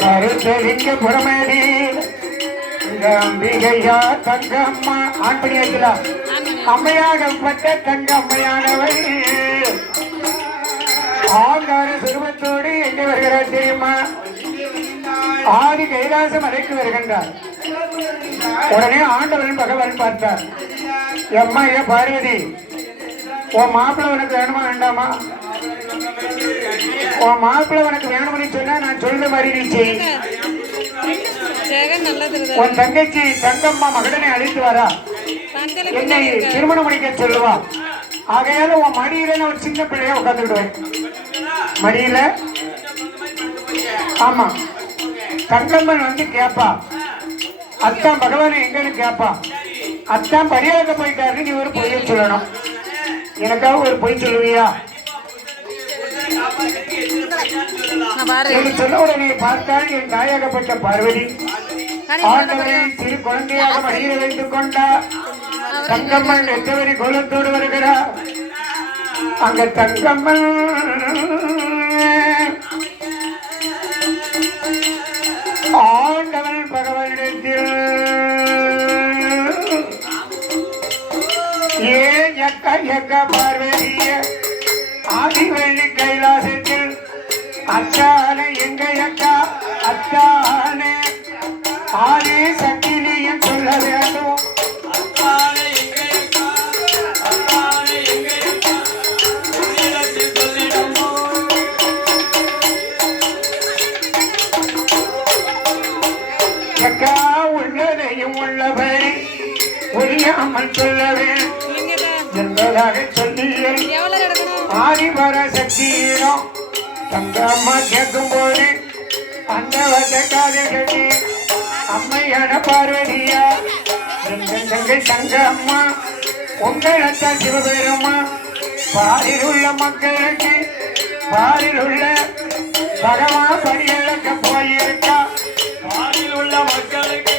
கருத்தலிங்க புறமேடி அம்பிகையா தங்கம்மா ஆண்படி வைக்கலாம் அம்மையாகப்பட்ட தங்க அம்மையானவை ஆங்கார சிறுவத்தோடு எங்கே வருகிறார் தெரியுமா? ஆதி கைலாசம் அழைக்கு வருகின்றார். உடனே ஆண்டவன் பகவான் பார்த்தார். எம்மா ஏ பார்வதி, உன் மாப்பிள்ள உனக்கு வேணுமா வேண்டாமா? உன் மாப்பிள்ள உனக்கு வேணும்னு சொன்னா நான் சொல்ற மாதிரி நீ செய். உன் தங்கச்சி தங்கம்மா மகடனை அழைத்து வரா, என்னை திருமணம் முடிக்க சொல்லுவா. ஆகையால உன் மடியில நான் ஒரு சின்ன பிள்ளைய உட்காந்துக்கிடுவேன். மடியில ஆமா தங்கம்மன் வந்து கேப்பா, அத்தான் பகவான் எங்கன்னு கேப்பா. அத்தான் பரியாக்க போயிட்டாரு, நீ ஒரு பொய்ய சொல்லணும். எனக்காக ஒரு பொய் சொல்லுவியா? சொல்ல உடனே பார்த்தால் என் தாயாகப்பட்ட பார்வதி ஆண்டவரை சிறு குழந்தையாக மடியில் வைத்துக் கொண்டார். தங்கம்மன் எத்தவரி கோலத்தோடு வருகிறார். அங்க தங்கம்மன் ஆண்டவன் பகவானிடத்தில் ஏன் எக்க எக்க பார்வதிய ஆதிவெள்ளி கைலாசத்தில் அச்சானே எங்க அக்கா அச்சானே ஆதி சக்கிலியும் சொல்ல வேண்டும். அக்கா உள்ளதையும் உள்ளபடி புரியாமல் சொல்ல வேண்டும் என்பதாக சொல்லி ஆதிபர சக்தியிடம் தங்கம்மா கேட்கும் போது அந்த வசக்காதை கட்டி அம்மையான பார்வதியா தங்கை தங்கம்மா உங்களத்தான் சிவபெருமா பாரில் உள்ள மக்களுக்கு பாரில் உள்ள பகவான் பணியிழக்க போயிருக்கா. பாரில் உள்ள மக்களுக்கு